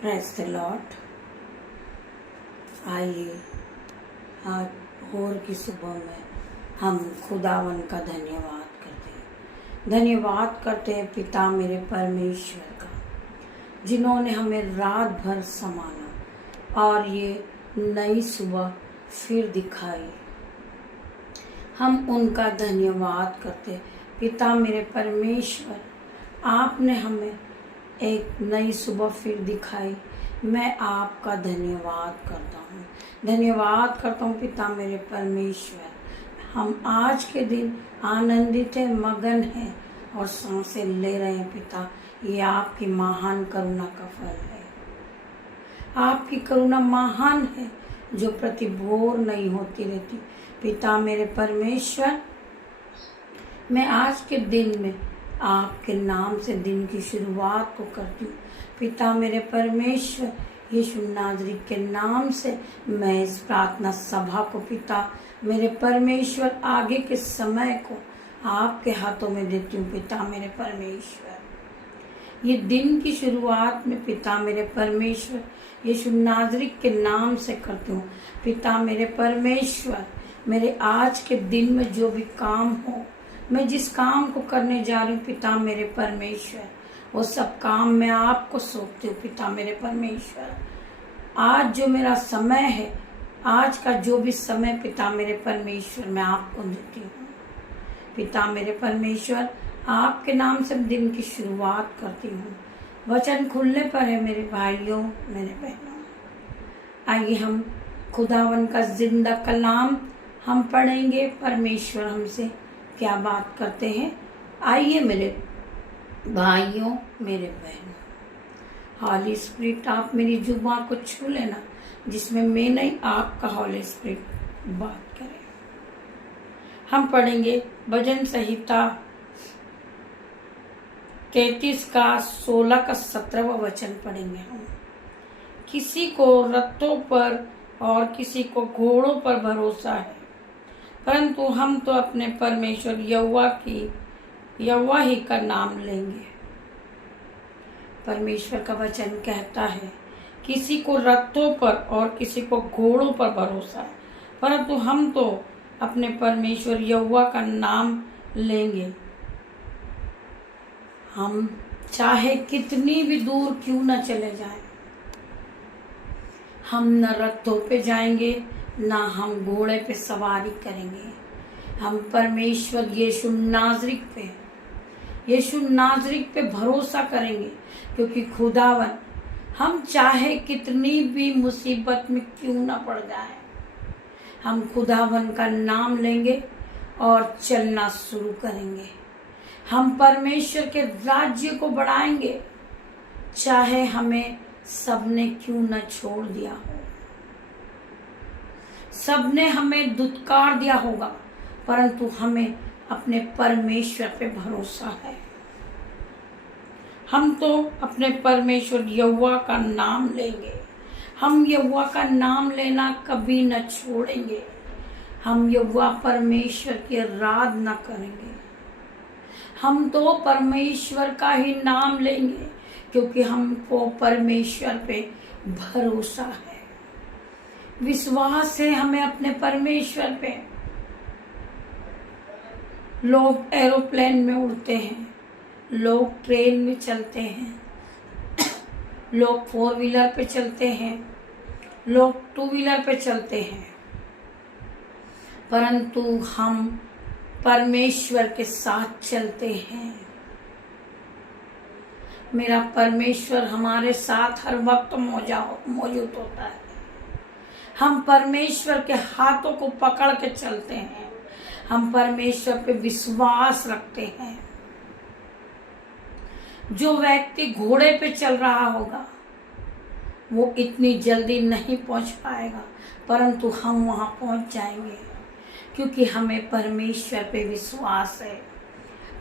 Praise the Lord. आइए आज भोर की सुबह में हम खुदावन का धन्यवाद करते हैं। धन्यवाद करते हैं पिता मेरे परमेश्वर का, जिन्होंने हमें रात भर संभाला और ये नई सुबह फिर दिखाई। हम उनका धन्यवाद करते हैं। पिता मेरे परमेश्वर, आपने हमें एक नई सुबह फिर दिखाई। मैं आपका धन्यवाद करता हूँ। धन्यवाद करता हूँ पिता मेरे परमेश्वर। हम आज के दिन आनंदित हैं, मगन हैं और सांसें ले रहे हैं पिता। ये आपकी महान करुणा का फल है। आपकी करुणा महान है जो प्रति भोर नहीं होती रहती। पिता मेरे परमेश्वर, मैं आज के दिन में आपके नाम से दिन की शुरुआत को करती हूँ। पिता मेरे परमेश्वर, यीशु नाज़री के नाम से मैं इस प्रार्थना सभा को पिता मेरे परमेश्वर आगे के समय को आपके हाथों में देती हूँ। पिता मेरे परमेश्वर, ये दिन की शुरुआत में पिता मेरे परमेश्वर यीशु नाज़री के नाम से करती हूँ। पिता मेरे परमेश्वर, मेरे आज के दिन में जो भी काम हो, मैं जिस काम को करने जा रही हूँ पिता मेरे परमेश्वर, वो सब काम मैं आपको सौंपती हूँ। पिता मेरे परमेश्वर, आज जो मेरा समय है, आज का जो भी समय पिता मेरे परमेश्वर मैं आपको देती हूँ। पिता मेरे परमेश्वर, आपके नाम से दिन की शुरुआत करती हूँ। वचन खुलने पर है मेरे भाइयों, मेरे बहनों। आइए हम खुदावन का जिंदा कलाम हम पढ़ेंगे। परमेश्वर हमसे क्या बात करते हैं। आइए मेरे भाइयों, मेरे बहनों, हॉली स्पिरिट आप मेरी जुबान को छू लेना, जिसमें मैं नहीं आपका हॉली स्पिरिट बात करे। हम पढ़ेंगे भजन संहिता 33 का 16 का 17वां वचन पढ़ेंगे हम। किसी को रथों पर और किसी को घोड़ों पर भरोसा है, परंतु हम तो अपने परमेश्वर यहोवा ही का नाम लेंगे। परमेश्वर का वचन कहता है किसी को रथों पर और किसी को घोड़ों पर भरोसा है, परंतु हम तो अपने परमेश्वर यहोवा का नाम लेंगे। हम चाहे कितनी भी दूर क्यों न चले जाएं, हम न रथों पे जाएंगे, ना हम घोड़े पे सवारी करेंगे। हम परमेश्वर यीशु नाज़री पे भरोसा करेंगे, क्योंकि खुदावन हम चाहे कितनी भी मुसीबत में क्यों ना पड़ जाए, हम खुदावन का नाम लेंगे और चलना शुरू करेंगे। हम परमेश्वर के राज्य को बढ़ाएंगे, चाहे हमें सबने क्यों न छोड़ दिया हो, सबने हमें दुत्कार दिया होगा, परंतु हमें अपने परमेश्वर पे भरोसा है। हम तो अपने परमेश्वर यहोवा का नाम लेंगे। हम यहोवा का नाम लेना कभी न छोड़ेंगे। हम यहोवा परमेश्वर की आराधना करेंगे। हम तो परमेश्वर का ही नाम लेंगे, क्योंकि हमको परमेश्वर पे भरोसा है, विश्वास है हमें अपने परमेश्वर पे। लोग एरोप्लेन में उड़ते हैं, लोग ट्रेन में चलते हैं, लोग 4 व्हीलर पे चलते हैं, लोग 2 व्हीलर पे चलते हैं, परंतु हम परमेश्वर के साथ चलते हैं। मेरा परमेश्वर हमारे साथ हर वक्त मौजूद होता है। हम परमेश्वर के हाथों को पकड़ के चलते हैं। हम परमेश्वर पे विश्वास रखते हैं। जो व्यक्ति घोड़े पे चल रहा होगा वो इतनी जल्दी नहीं पहुंच पाएगा, परंतु हम वहां पहुंच जाएंगे, क्योंकि हमें परमेश्वर पे विश्वास है।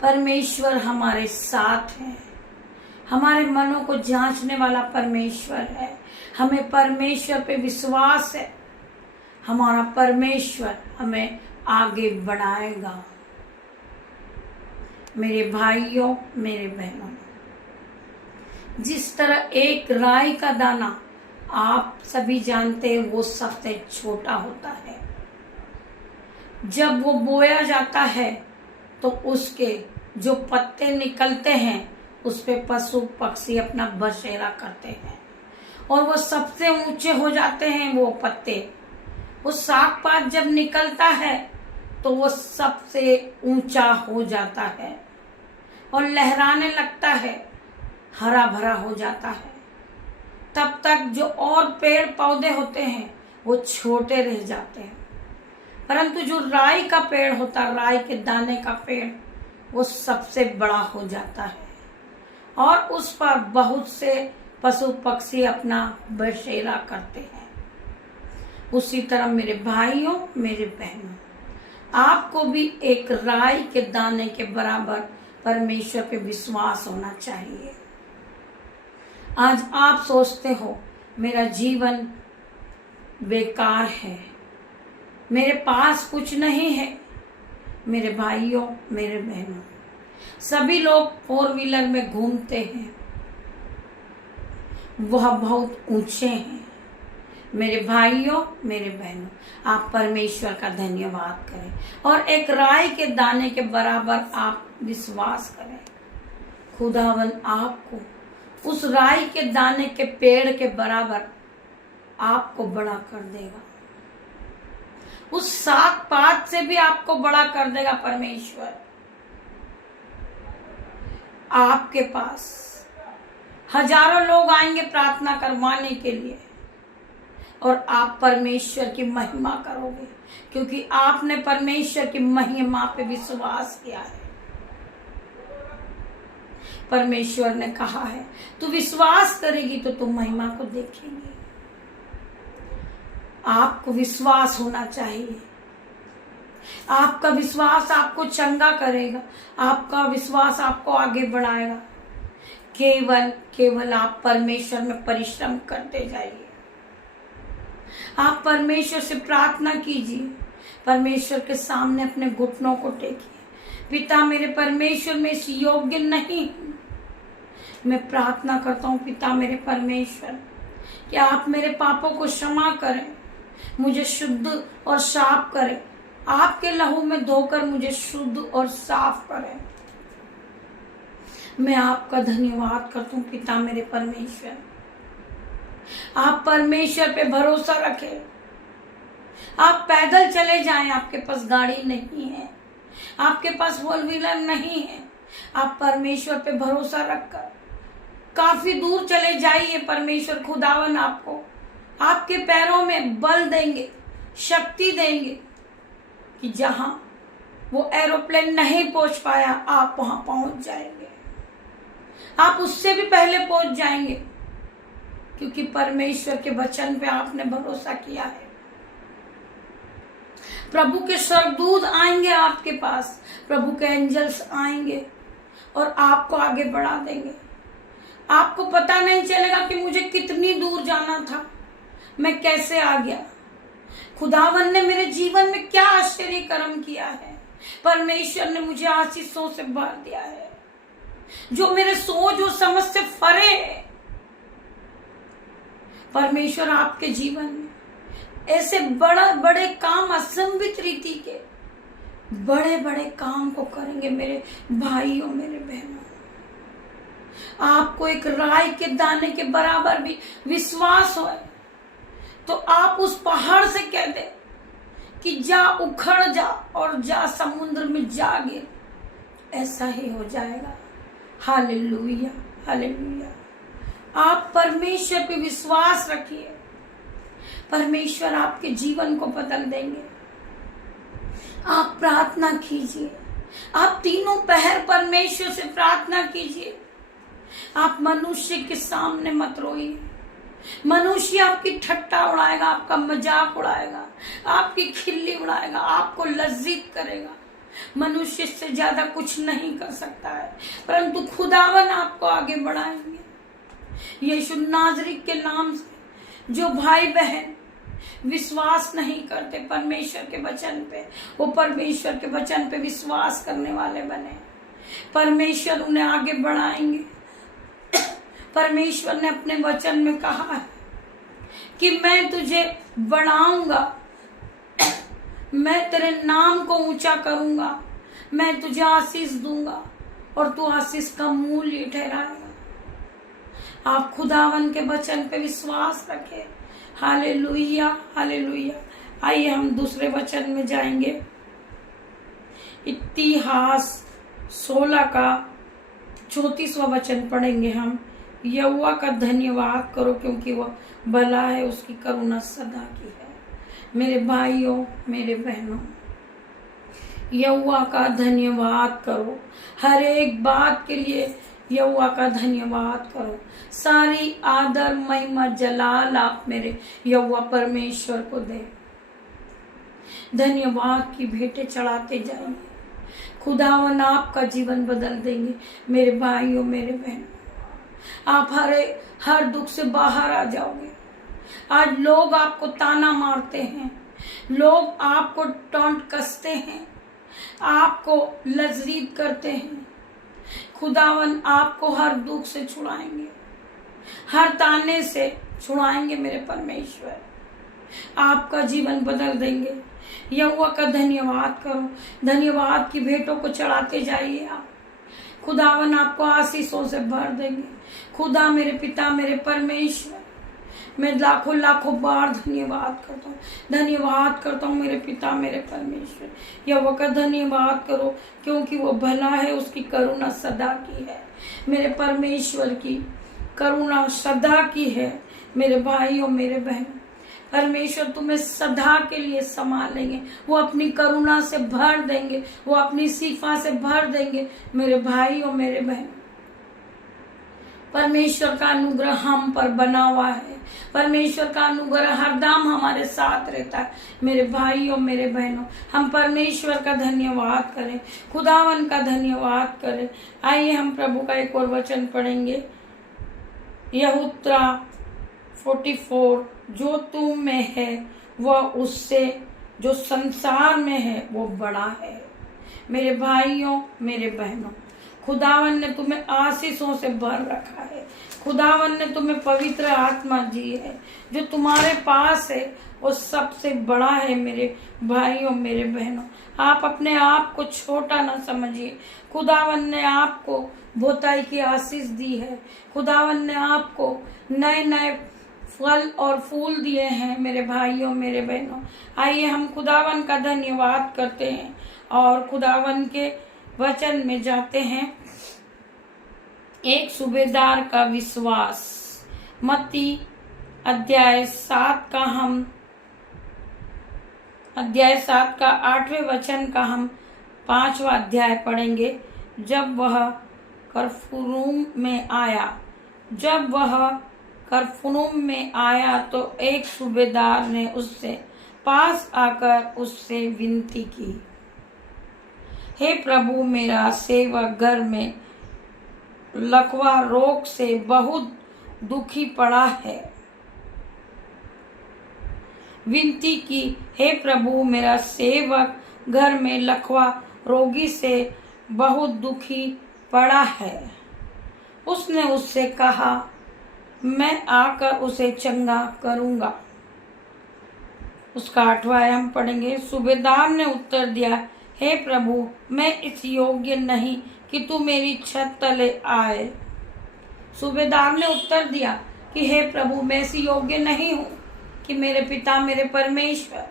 परमेश्वर हमारे साथ है। हमारे मनों को जांचने वाला परमेश्वर है। हमें परमेश्वर पे विश्वास है। हमारा परमेश्वर हमें आगे बढ़ाएगा। मेरे भाइयों, मेरे बहनों, जिस तरह एक राई का दाना आप सभी जानते हैं वो सबसे छोटा होता है, जब वो बोया जाता है तो उसके जो पत्ते निकलते हैं उस पे पशु पक्षी अपना बसेरा करते हैं और वो सबसे ऊंचे हो जाते हैं वो पत्ते। वो साग पात जब निकलता है तो वो सबसे ऊंचा हो जाता है और लहराने लगता है, हरा भरा हो जाता है। तब तक जो और पेड़ पौधे होते हैं वो छोटे रह जाते हैं, परंतु जो राई का पेड़ होता है, राई के दाने का पेड़, वो सबसे बड़ा हो जाता है और उस पर बहुत से पशु पक्षी अपना बसेरा करते हैं। उसी तरह मेरे भाइयों, मेरे बहनों, आपको भी एक राई के दाने के बराबर परमेश्वर पे विश्वास होना चाहिए। आज आप सोचते हो मेरा जीवन बेकार है, मेरे पास कुछ नहीं है। मेरे भाइयों, मेरे बहनों, सभी लोग 4 व्हीलर में घूमते हैं, वह बहुत ऊंचे हैं। मेरे भाइयों, मेरे बहनों, आप परमेश्वर का धन्यवाद करें और एक राई के दाने के बराबर आप विश्वास करें। खुदावन आपको उस राई के दाने के पेड़ के बराबर आपको बड़ा कर देगा, उस साग पात से भी आपको बड़ा कर देगा परमेश्वर। आपके पास हजारों लोग आएंगे प्रार्थना करवाने के लिए और आप परमेश्वर की महिमा करोगे, क्योंकि आपने परमेश्वर की महिमा पे विश्वास किया है। परमेश्वर ने कहा है तू विश्वास करेगी तो तू महिमा को देखेंगी। आपको विश्वास होना चाहिए। आपका विश्वास आपको चंगा करेगा, आपका विश्वास आपको आगे बढ़ाएगा। केवल आप परमेश्वर में परिश्रम करते जाइए। आप परमेश्वर से प्रार्थना कीजिए, परमेश्वर के सामने अपने घुटनों को टेकिए। पिता मेरे परमेश्वर, में इस योग्य नहीं हूं। मैं प्रार्थना करता हूँ पिता मेरे परमेश्वर कि आप मेरे पापों को क्षमा करें, मुझे शुद्ध और साफ करें, आपके लहू में धोकर मुझे शुद्ध और साफ करें। मैं आपका धन्यवाद करता हूँ पिता मेरे परमेश्वर। आप परमेश्वर पे भरोसा रखें। आप पैदल चले जाएं, आपके पास गाड़ी नहीं है, आपके पास 4 व्हीलर नहीं है, आप परमेश्वर पे भरोसा रखकर काफी दूर चले जाइए। परमेश्वर खुदावन आपको आपके पैरों में बल देंगे, शक्ति देंगे कि जहां वो एरोप्लेन नहीं पहुंच पाया आप वहां पहुंच जाएंगे। आप उससे भी पहले पहुंच जाएंगे, क्योंकि परमेश्वर के वचन पे आपने भरोसा किया है। प्रभु के स्वर्गदूत आएंगे आपके पास, प्रभु के एंजल्स आएंगे और आपको आगे बढ़ा देंगे। आपको पता नहीं चलेगा कि मुझे कितनी दूर जाना था, मैं कैसे आ गया। खुदावन ने मेरे जीवन में क्या आश्चर्य कर्म किया है। परमेश्वर ने मुझे आशीषों से भर दिया है जो मेरे सोच और समझ से परे है। परमेश्वर आपके जीवन में ऐसे बड़े काम, असंभित रीति के बड़े काम को करेंगे। मेरे भाइयों, मेरे बहनों, आपको एक राई के दाने के बराबर भी विश्वास हो तो आप उस पहाड़ से कह दे कि जा, उखड़ जा और जा समुद्र में जा गिर, ऐसा ही हो जाएगा। Hallelujah, hallelujah. आप परमेश्वर पे विश्वास रखिए, परमेश्वर आपके जीवन को बदल देंगे। आप प्रार्थना कीजिए, आप तीनों पहर परमेश्वर से प्रार्थना कीजिए। आप मनुष्य के सामने मत रोइए। मनुष्य आपकी ठट्टा उड़ाएगा, आपका मजाक उड़ाएगा, आपकी खिल्ली उड़ाएगा, आपको लज्जित करेगा। मनुष्य से ज्यादा कुछ नहीं कर सकता है, परंतु खुदावन आपको आगे बढ़ाएंगे। यीशु नाज़री के नाम से जो भाई बहन विश्वास नहीं करते परमेश्वर के वचन पे, वो परमेश्वर के वचन पे विश्वास करने वाले बने। परमेश्वर उन्हें आगे बढ़ाएंगे, परमेश्वर ने अपने वचन में कहा है कि मैं तुझे बढ़ाऊंगा, मैं तेरे नाम को ऊंचा करूंगा, मैं तुझे आशीष दूंगा और तू आशीष का मूल्य ठहराएगा। आप खुदावन के वचन पे विश्वास रखें। Hallelujah, hallelujah. आइए हम दूसरे वचन में जाएंगे। इतिहास 16 का 34वां वचन पढ़ेंगे हम। यहोवा का धन्यवाद करो क्योंकि वह भला है, उसकी करुणा सदा की है। मेरे भाइयों, मेरे बहनों, यहोवा का धन्यवाद करो। हर एक बात के लिए यहोवा का धन्यवाद करो। सारी आदर, महिमा, जलाल आप मेरे यहोवा परमेश्वर को दे। धन्यवाद की भेंटें चढ़ाते जाएंगे। खुदावन आपका जीवन बदल देंगे। मेरे भाइयों, मेरे बहनों, आप हर दुख से बाहर आ जाओगे। आज लोग आपको ताना मारते हैं, लोग आपको टोंट कसते हैं, आपको लज्जित करते हैं। खुदावन आपको हर दुख से छुड़ाएंगे, हर ताने से छुड़ाएंगे। मेरे परमेश्वर आपका जीवन बदल देंगे। यहोवा का धन्यवाद करो। धन्यवाद की भेंटों को चढ़ाते जाइए आप। खुदावन आपको आशीषों से भर देंगे। खुदा मेरे पिता, मेरे परमेश्वर, मैं लाखों लाखों बार धन्यवाद करता हूँ, धन्यवाद करता हूँ मेरे पिता, मेरे परमेश्वर। यहोवा का धन्यवाद करो क्योंकि वो भला है, उसकी करुणा सदा की है। मेरे परमेश्वर की करुणा सदा की है। मेरे भाइयों, मेरे बहन, परमेश्वर तुम्हें सदा के लिए संभालेंगे। वो अपनी करुणा से भर देंगे, वो अपनी शिफा से भर देंगे। मेरे भाइयों, मेरे बहन, परमेश्वर का अनुग्रह हम पर बना हुआ है। परमेश्वर का अनुग्रह हरदम हमारे साथ रहता है। मेरे भाइयों, मेरे बहनों, हम परमेश्वर का धन्यवाद करें, खुदावन का धन्यवाद करें। आइए हम प्रभु का एक और वचन पढ़ेंगे। यहूत्रा 44, जो तुम में है वह उससे जो संसार में है वो बड़ा है। मेरे भाइयों, मेरे बहनों, खुदावन ने तुम्हें आशीषों से भर रखा है। खुदावन ने तुम्हें पवित्र आत्मा दी है। जो तुम्हारे पास है वो सबसे बड़ा है। मेरे भाइयों, मेरे बहनों, आप अपने आप को छोटा ना समझिए। खुदावन ने आपको बहुताई की आशीष दी है। खुदावन ने आपको नए नए फल और फूल दिए हैं। मेरे भाइयों, मेरे बहनों, आइए हम खुदावन का धन्यवाद करते हैं और खुदावन के वचन में जाते हैं। एक सूबेदार का विश्वास, मत्ती अध्याय 7 का 8वें वचन का हम 5वां अध्याय पढ़ेंगे। जब वह कफरनहूम में आया तो एक सूबेदार ने उससे पास आकर उससे विनती की, हे प्रभु, मेरा सेवक घर में लकवा रोग से बहुत दुखी पड़ा है। विनती की, हे प्रभु, मेरा सेवक घर में लकवा रोगी से बहुत दुखी पड़ा है। उसने उससे कहा, मैं आकर उसे चंगा करूंगा। उसका 8वां हम पढ़ेंगे। सूबेदार ने उत्तर दिया, हे प्रभु, मैं इस योग्य नहीं कि तू मेरी छत तले आए। सूबेदार ने उत्तर दिया कि हे प्रभु, मैं इस योग्य नहीं हूँ कि मेरे पिता, मेरे परमेश्वर,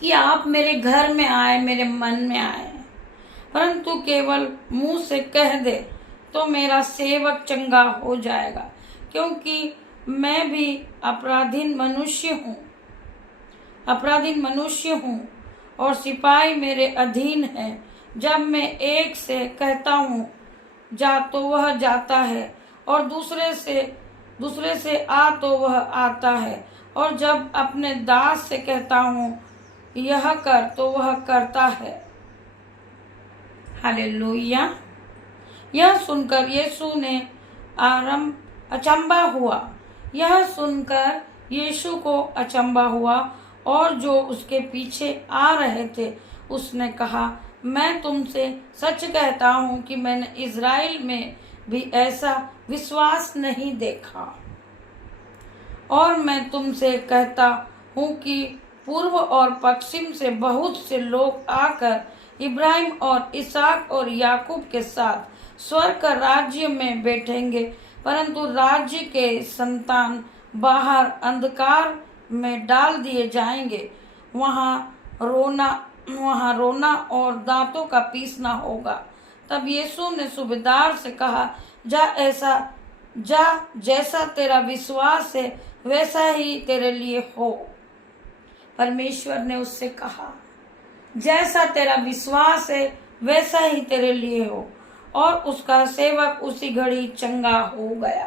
कि आप मेरे घर में आए, मेरे मन में आए, परंतु केवल मुंह से कह दे तो मेरा सेवक चंगा हो जाएगा, क्योंकि मैं भी अपराधीन मनुष्य हूँ और सिपाही मेरे अधीन है। जब मैं एक से कहता हूँ जा तो वह जाता है, और दूसरे से आ तो वह आता है, और जब अपने दास से कहता हूँ यह कर तो वह करता है। हालेलुया। यह सुनकर यीशु ने अचंबा हुआ। यह सुनकर यीशु को अचंबा हुआ, और जो उसके पीछे आ रहे थे उसने कहा, मैं तुमसे सच कहता हूँ कि मैंने इज़राइल में भी ऐसा विश्वास नहीं देखा। और मैं तुमसे कहता हूँ कि पूर्व और पश्चिम से बहुत से लोग आकर इब्राहिम और इसहाक और याकूब के साथ स्वर्ग का राज्य में बैठेंगे, परंतु राज्य के संतान बाहर अंधकार में डाल दिए जाएंगे। वहाँ रोना और दांतों का पीसना होगा। तब यीशु ने सूबेदार से कहा, जा जैसा तेरा विश्वास है वैसा ही तेरे लिए हो। परमेश्वर ने उससे कहा, जैसा तेरा विश्वास है वैसा ही तेरे लिए हो। और उसका सेवक उसी घड़ी चंगा हो गया,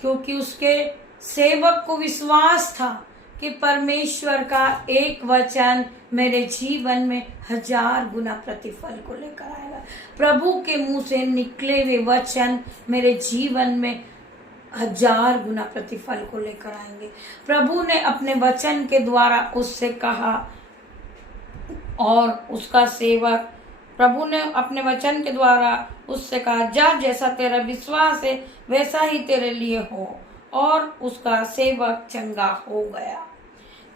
क्योंकि उसके सेवक को विश्वास था कि परमेश्वर का एक वचन मेरे जीवन में 1000 गुना प्रतिफल को लेकर आएगा। प्रभु के मुंह से निकले हुए वचन मेरे जीवन में 1000 गुना प्रतिफल को लेकर आएंगे। प्रभु ने अपने वचन के द्वारा उससे कहा, और उसका सेवक प्रभु ने अपने वचन के द्वारा उससे कहा, जा जैसा तेरा विश्वास है वैसा ही तेरे लिए हो। और उसका सेवक चंगा हो गया,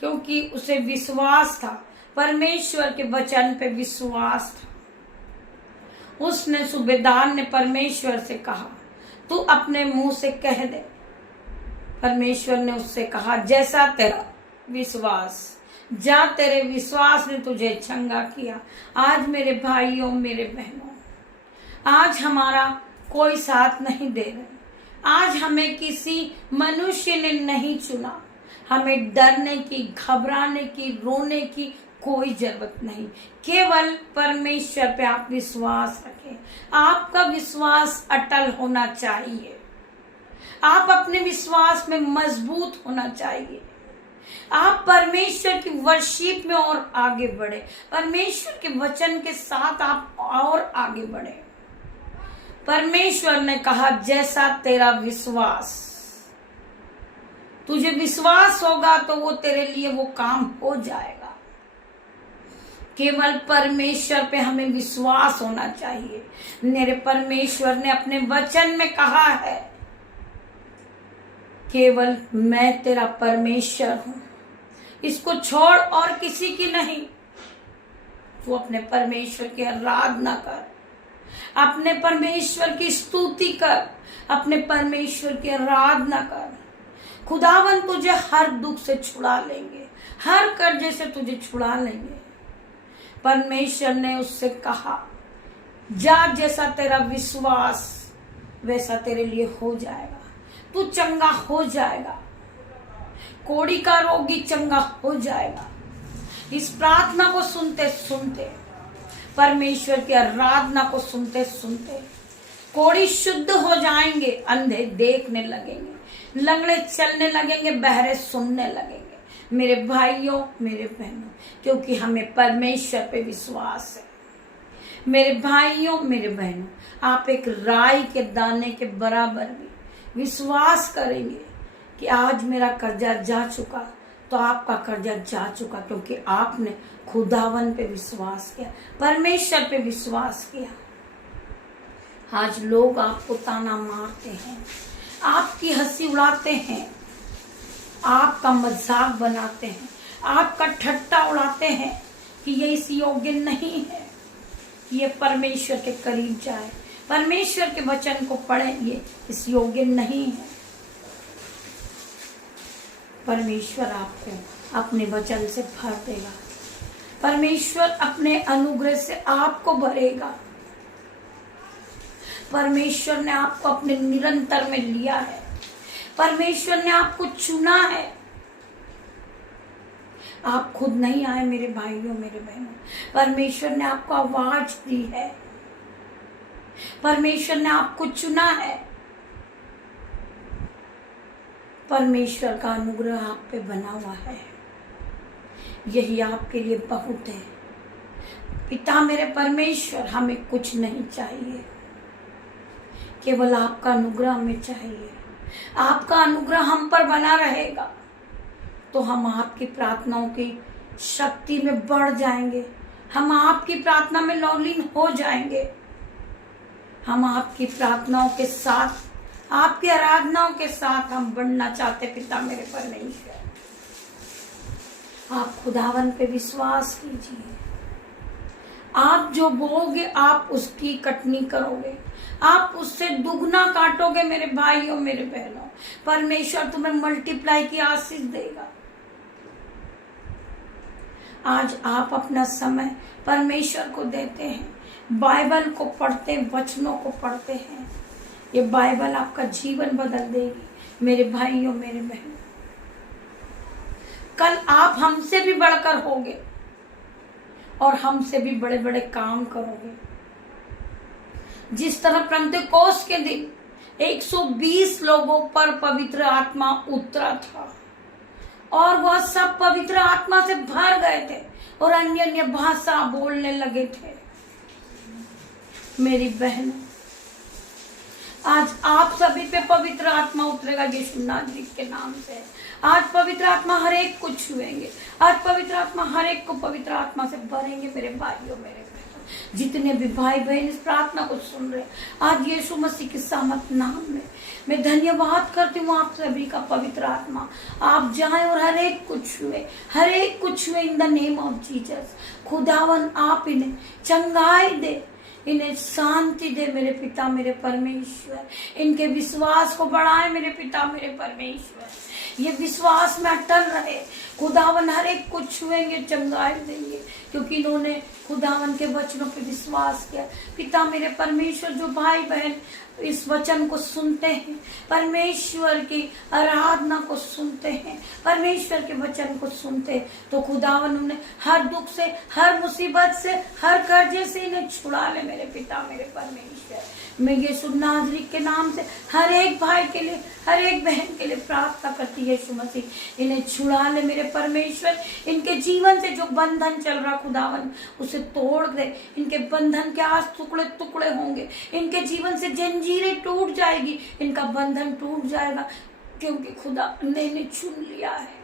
क्योंकि उसे विश्वास था, परमेश्वर के वचन पे विश्वास था। उसने सूबेदार ने परमेश्वर से कहा, तू अपने मुंह से कह दे। परमेश्वर ने उससे कहा, जैसा तेरा विश्वास, जा तेरे विश्वास ने तुझे चंगा किया। आज मेरे भाइयों मेरे बहनों, आज हमारा कोई साथ नहीं दे रहे। आज हमें किसी मनुष्य ने नहीं चुना। हमें डरने की, घबराने की, रोने की कोई जरूरत नहीं। केवल परमेश्वर पे आप विश्वास रखें। आपका विश्वास अटल होना चाहिए। आप अपने विश्वास में मजबूत होना चाहिए। आप परमेश्वर की वर्शिप में और आगे बढ़े, परमेश्वर के वचन के साथ आप और आगे बढ़े। परमेश्वर ने कहा, जैसा तेरा विश्वास, तुझे विश्वास होगा तो वो तेरे लिए वो काम हो जाएगा। केवल परमेश्वर पे हमें विश्वास होना चाहिए। मेरे परमेश्वर ने अपने वचन में कहा है, केवल मैं तेरा परमेश्वर हूं, इसको छोड़ और किसी की नहीं। तू अपने परमेश्वर की आराधना कर, अपने परमेश्वर की स्तुति कर, अपने परमेश्वर की आराधना कर। खुदावन तुझे हर दुख से छुड़ा लेंगे, हर कर्जे से तुझे छुड़ा लेंगे। परमेश्वर ने उससे कहा, जा जैसा तेरा विश्वास वैसा तेरे लिए हो जाएगा। तू चंगा हो जाएगा। कोढ़ी का रोगी चंगा हो जाएगा। इस प्रार्थना को सुनते सुनते, परमेश्वर की आराधना को सुनते सुनते कोढ़ी शुद्ध हो जाएंगे, अंधे देखने लगेंगे, लंगड़े चलने लगेंगे, बहरे सुनने लगेंगे। मेरे भाइयों मेरे बहनों, क्योंकि हमें परमेश्वर पे विश्वास है। मेरे भाइयों मेरे बहनों, आप एक राई के दाने के बराबर भी विश्वास करेंगे कि आज मेरा कर्जा जा चुका, तो आपका कर्जा जा चुका, क्योंकि आपने खुदावन पे विश्वास किया, परमेश्वर पे विश्वास किया। आज लोग आपको ताना मारते हैं, आपकी हंसी उड़ाते हैं, आपका मजाक बनाते हैं, आपका ठट्टा उड़ाते हैं कि ये इस योग्य नहीं है, ये परमेश्वर के करीब जाए, परमेश्वर के वचन को पढ़े, ये इस योग्य नहीं है। परमेश्वर आपको अपने वचन से भर देगा। परमेश्वर अपने अनुग्रह से आपको भरेगा। परमेश्वर ने आपको अपने निरंतर में लिया है। परमेश्वर ने आपको चुना है। आप खुद नहीं आए मेरे भाइयों मेरे बहनों, परमेश्वर ने आपको आवाज दी है। परमेश्वर ने आपको चुना है। परमेश्वर का अनुग्रह आप पे बना हुआ है, यही आपके लिए बहुत है। पिता मेरे परमेश्वर, हमें कुछ नहीं चाहिए, केवल आपका अनुग्रह हमें चाहिए। आपका अनुग्रह हम पर बना रहेगा तो हम आपकी प्रार्थनाओं की शक्ति में बढ़ जाएंगे, हम आपकी प्रार्थना में लौलीन हो जाएंगे, हम आपकी प्रार्थनाओं के साथ, आपकी आराधनाओं के साथ हम बढ़ना चाहते पिता मेरे परमेश्वर। आप खुदावन पे विश्वास कीजिए। आप जो बोओगे आप उसकी कटनी करोगे, आप उससे दुगना काटोगे मेरे भाइयों मेरे बहनों। परमेश्वर तुम्हें मल्टीप्लाई की आशीष देगा। आज आप अपना समय परमेश्वर को देते हैं, बाइबल को पढ़ते हैं, वचनों को पढ़ते हैं, ये बाइबल आपका जीवन बदल देगी मेरे भाइयों मेरे बहनों। कल आप हमसे भी बढ़कर होगे और हमसे भी बड़े बड़े काम करोगे। जिस तरह पेंतेकोस्त के दिन 120 लोगों पर पवित्र आत्मा उतरा था और वह सब पवित्र आत्मा से भर गए थे और अन्य अन्य भाषा बोलने लगे थे। मेरी बहन, आज आप सभी पे पवित्र आत्मा उतरेगा यीशु नासरी के नाम से। आज पवित्र आत्मा हर एक को छुएंगे, आज पवित्र आत्मा हर एक को पवित्र आत्मा से भरेंगे मेरे भाइयों मेरे बहनों। जितने भी भाई बहन इस प्रार्थना को सुन रहे, आज यीशु मसीह के सामर्थ नाम में मैं धन्यवाद करती हूँ आप सभी का। पवित्र आत्मा आप जाएं और हर एक को छुए, हर एक को छुए इन द नेम ऑफ जीसस। खुदावन आप इन्हें चंगाई दे, इन्हें शांति दे मेरे पिता मेरे परमेश्वर। इनके विश्वास को बढ़ाए मेरे पिता मेरे परमेश्वर। ये विश्वास में अटल रहे। खुदावन हर एक को छुएंगे, चंगाई देंगे, क्योंकि इन्होंने खुदावन के वचनों पे विश्वास किया। पिता मेरे परमेश्वर, जो भाई बहन इस वचन को सुनते हैं, परमेश्वर की आराधना को सुनते हैं, परमेश्वर के वचन को सुनते हैं, तो खुदावन उन्हें हर दुख से, हर मुसीबत से, हर कर्जे से इन्हें छुड़ा ले मेरे पिता मेरे परमेश्वर। मैं यीशु नासरी के नाम से हर एक भाई के लिए, हर एक बहन के लिए प्रार्थना करती है यीशु मसीह, इन्हें छुड़ा ले मेरे परमेश्वर। इनके जीवन से जो बंधन चल रहा खुदावन उसे तोड़ दे। इनके बंधन के आज टुकड़े टुकड़े होंगे, इनके जीवन से जंजीरें टूट जाएगी, इनका बंधन टूट जाएगा, क्योंकि खुदा ने इन्हें चुन लिया है।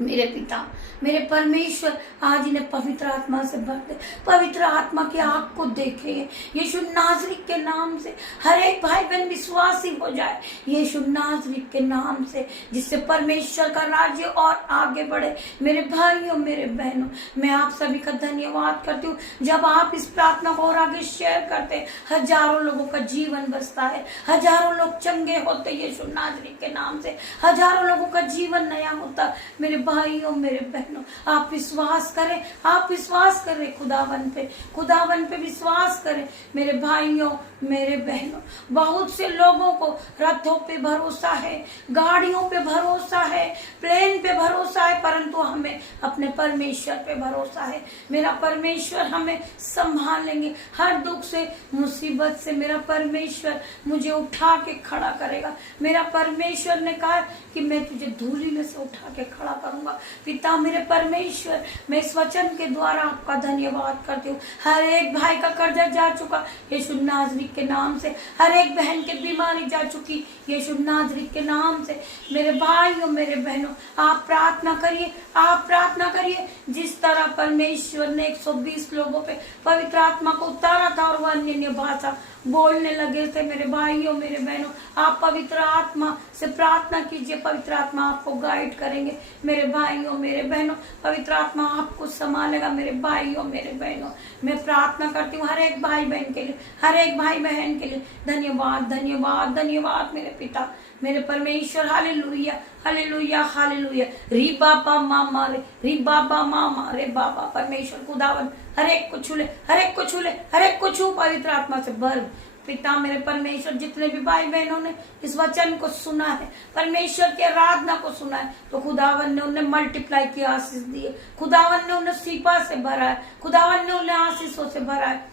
मेरे पिता मेरे परमेश्वर, आज इन्हें पवित्र आत्मा से भर दे, पवित्र आत्मा की आग को देखे यीशु नासरी के नाम से। हर एक भाई बहन विश्वासी हो जाए यीशु नासरी के नाम से, जिससे परमेश्वर का राज्य और आगे बढ़े। मेरे भाइयों मेरे बहनों, मैं आप सभी का धन्यवाद करती हूँ। जब आप इस प्रार्थना को और आगे शेयर करते हैं, हजारों लोगों का जीवन बचता है, हजारों लोग चंगे होते यीशु नासरी के नाम से, हजारों लोगों का जीवन नया होता। मेरे भाइयों मेरे बहनों, आप विश्वास करें, आप विश्वास करें खुदावन पे विश्वास करें मेरे भाइयों मेरे बहनों। बहुत से लोगों को रथों पे भरोसा है, गाड़ियों पे भरोसा है, प्लेन पे भरोसा है, परंतु हमें अपने परमेश्वर पे भरोसा है। मेरा परमेश्वर हमें संभालेंगे हर दुख से, मुसीबत से। मेरा परमेश्वर मुझे उठा के खड़ा करेगा। मेरा परमेश्वर ने कहा कि मैं तुझे धूली में से उठा के खड़ा करूंगा। पिता मेरे परमेश्वर, मैं इस वचन के द्वारा आपका धन्यवाद करती हूँ। हर एक भाई का कर्जा जा चुका यीशु नासरी के नाम से, हर एक बहन की बीमारी जा चुकी यीशु नासरी के नाम से। मेरे भाइयों मेरे बहनों, आप प्रार्थना करिए, आप प्रार्थना करिए। जिस तरह परमेश्वर ने 120 लोगों पे पवित्र आत्मा को उतारा था और वह अन्य भाषा बोलने लगे थे, मेरे भाइयों मेरे बहनों, आप पवित्र आत्मा से प्रार्थना कीजिए। पवित्र आत्मा आपको गाइड करेंगे मेरे भाइयों मेरे बहनों, पवित्र आत्मा आपको संभालेगा मेरे भाइयों मेरे बहनों। मैं प्रार्थना करती हूँ हर एक भाई बहन के लिए, हर एक भाई बहन के लिए। धन्यवाद धन्यवाद धन्यवाद मेरे पिता मेरे परमेश्वर। Hallelujah hallelujah hallelujah. री बाबा मामा रे, री बाबा मामा रे बाबा। परमेश्वर खुदावन हर एक को छू ले, हर एक को छू ले, हर एक को छू, पवित्र आत्मा से भर। पिता मेरे परमेश्वर, जितने भी भाई बहनों ने इस वचन को सुना है, परमेश्वर की आराधना को सुना है, तो खुदावन ने उन्हें मल्टीप्लाई की आशीष दी है, खुदावन ने उन्हें सीपा से भरा है, खुदावन ने उन्हें आशीषों से भरा है।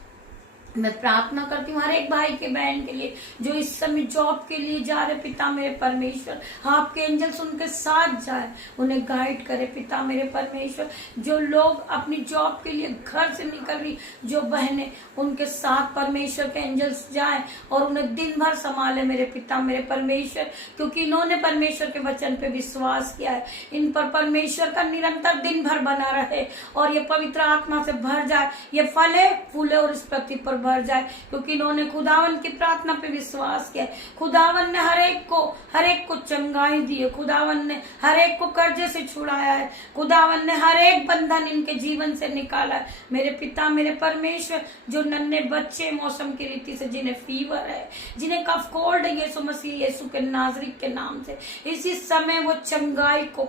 मैं प्रार्थना करती हूँ हर एक भाई के बहन के लिए जो इस समय जॉब के लिए जा रहे। पिता मेरे परमेश्वर, आपके एंजल्स उनके साथ जाए, उन्हें गाइड करे। पिता मेरे परमेश्वर, जो लोग अपनी जॉब के लिए घर से निकल रही, जो बहनें, उनके साथ परमेश्वर के एंजल्स जाए और उन्हें दिन भर संभाले मेरे पिता मेरे परमेश्वर, क्योंकि इन्होंने परमेश्वर के वचन पे विश्वास किया है। इन पर परमेश्वर का निरंतर दिन भर बना रहे और ये पवित्र आत्मा से भर जाए, ये फले फूले और इस पृथ्वी पर भर जाए, क्योंकि इन्होंने खुदावन की प्रार्थना पे विश्वास किया। खुदावन ने हर एक को चंगाई दी है। खुदावन ने हर एक को कर्जे से छुड़ाया है। खुदावन ने हर एक बंधन इनके जीवन से निकाला है। मेरे पिता मेरे परमेश्वर, जो नन्हे बच्चे मौसम की रीति से जिन्हें फीवर है, जिन्हें कफ कोल्ड है, यीशु मसीह यीशु के नाजरीक के नाम से इसी समय वो चंगाई को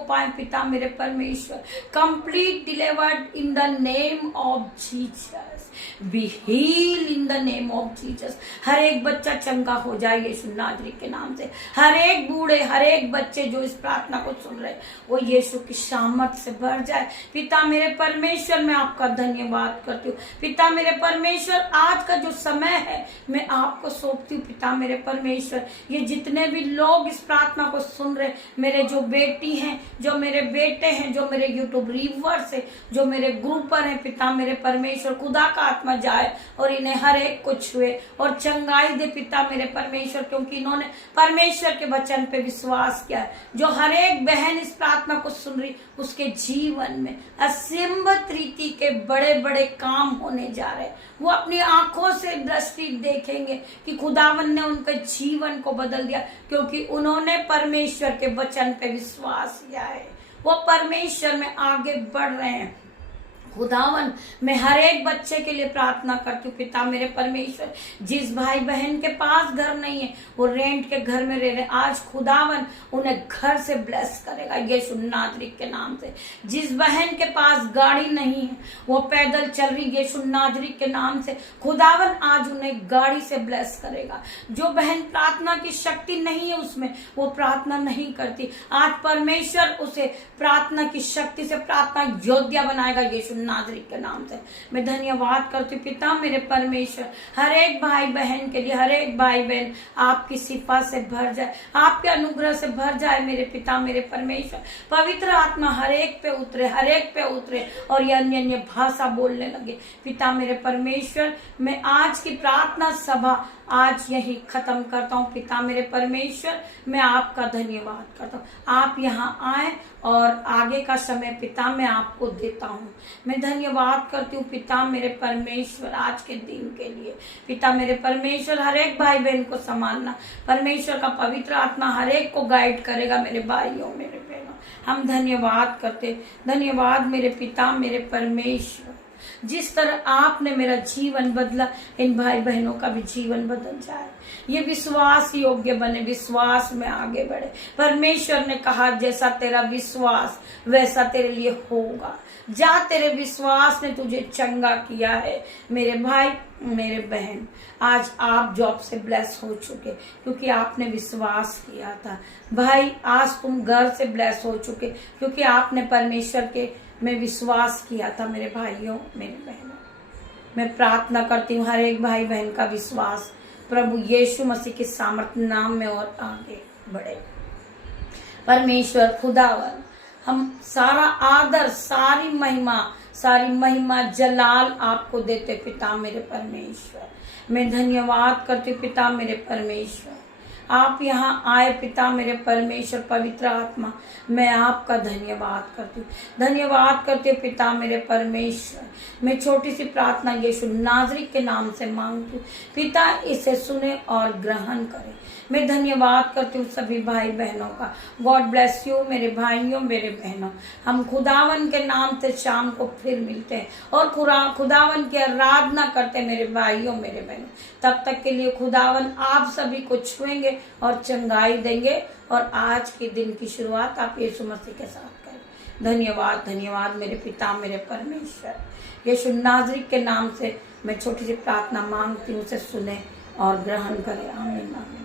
पाए पिता मेरे परमेश्वर। Complete delivered in the name of Jesus, be heal in the name of Jesus. हर एक बच्चा चंगा हो जाए यीशु नाजरीक के नाम से। हर एक बूढ़े, हर एक बच्चे जो इस प्रार्थना को सुन रहे, वो यीशु की सामर्थ से भर जाए। पिता मेरे परमेश्वर, मैं आपका धन्यवाद करती हूँ। पिता मेरे परमेश्वर, आज का जो समय है मैं आपको सौंपती हूँ। पिता मेरे परमेश्वर, ये जितने भी लोग इस प्रार्थना को सुन रहे, मेरे जो बेटी हैं, जो मेरे बेटे हैं, जो मेरे यूट्यूब व्यूअर्स हैं, जो मेरे ग्रुपर हैं, पिता मेरे परमेश्वर, खुदा का आत्मा जाए और इन्हें हर एक को छुए और चंगाई दे पिता मेरे परमेश्वर, क्योंकि इन्होंने परमेश्वर के वचन पे विश्वास किया है। जो हर एक बहन इस प्रार्थना को सुन रही, उसके जीवन में असंभव रीति के बड़े बड़े काम होने जा रहे हैं। वो अपनी आंखों से दृष्टि देखेंगे कि खुदावन ने उनके जीवन को बदल दिया, क्योंकि उन्होंने परमेश्वर के वचन पे विश्वास किया है। वो परमेश्वर में आगे बढ़ रहे हैं। खुदावन, मैं हर एक बच्चे के लिए प्रार्थना करती हूँ पिता मेरे परमेश्वर। जिस भाई बहन के पास घर नहीं है, वो रेंट के घर में रह रहे, आज खुदावन उन्हें घर से ब्लेस करेगा यीशु नाजरीक के नाम से। जिस बहन के पास गाड़ी नहीं है, वो पैदल चल रही, यीशु नाजरीक के नाम से खुदावन आज उन्हें गाड़ी से ब्लेस करेगा। जो बहन प्रार्थना की शक्ति नहीं है उसमें, वो प्रार्थना नहीं करती, आज परमेश्वर उसे प्रार्थना की शक्ति से प्रार्थना योद्धा बनाएगा यीशु नाजरीक के नाम से। मैं धन्यवाद करती हूँ पिता मेरे परमेश्वर, हर एक भाई बहन के लिए। हर एक भाई बहन आपकी सिफा से भर जाए, आपके अनुग्रह से भर जाए मेरे पिता मेरे परमेश्वर। पवित्र आत्मा हर एक पे उतरे और ये अन्य अन्य भाषा बोलने लगे पिता मेरे परमेश्वर। मैं आज की प्रार्थना सभा आज यही खत्म करता हूँ पिता मेरे परमेश्वर। मैं आपका धन्यवाद करता हूँ, आप यहाँ आए और आगे का समय पिता मैं आपको देता हूँ। मैं धन्यवाद करती हूँ पिता मेरे परमेश्वर आज के दिन के लिए। पिता मेरे परमेश्वर, हर एक भाई बहन को संभालना, परमेश्वर का पवित्र आत्मा हर एक को गाइड करेगा मेरे भाइयों मेरे बहनों। हम धन्यवाद करते, धन्यवाद मेरे पिता मेरे परमेश्वर। जिस तरह आपने मेरा जीवन बदला, इन भाई बहनों का भी जीवन बदल जाए, ये विश्वास योग्य बने, विश्वास में आगे बढ़े। परमेश्वर ने कहा जैसा तेरा विश्वास वैसा तेरे लिए होगा। जा, तेरे विश्वास ने तुझे चंगा किया है मेरे भाई मेरे बहन। आज आप जॉब से ब्लेस हो चुके क्योंकि आपने विश्वास किया था। भाई, आज तुम घर से ब्लेस हो चुके क्योंकि आपने परमेश्वर के में विश्वास किया था मेरे भाइयों मेरे बहनों। मैं प्रार्थना करती हूँ हर एक भाई बहन का विश्वास प्रभु यीशु मसीह के सामर्थ्य नाम में और आगे बढ़े। परमेश्वर खुदावन, हम सारा आदर, सारी महिमा जलाल आपको देते पिता मेरे परमेश्वर। मैं धन्यवाद करती हूँ पिता मेरे परमेश्वर, आप यहाँ आए पिता मेरे परमेश्वर। पवित्र आत्मा, मैं आपका धन्यवाद करती हूँ, धन्यवाद करती हूँ पिता मेरे परमेश्वर। मैं छोटी सी प्रार्थना यीशु नाजरीक के नाम से मांगती हूँ, पिता इसे सुने और ग्रहण करे। मैं धन्यवाद करती हूँ सभी भाई बहनों का। गॉड ब्लेस यू मेरे भाइयों मेरे बहनों। हम खुदावन के नाम से शाम को फिर मिलते हैं और खुदावन की आराधना करते हैं मेरे भाइयों मेरे बहनों। तब तक के लिए खुदावन आप सभी को छुएंगे और चंगाई देंगे और आज के दिन की शुरुआत आप यीशु मसीह के साथ करें। धन्यवाद, धन्यवाद मेरे पिता मेरे परमेश्वर। यीशु नाजरीक के नाम से मैं छोटी सी प्रार्थना मांगती हूँ, उसे सुने और ग्रहण करें। आमीन आमीन।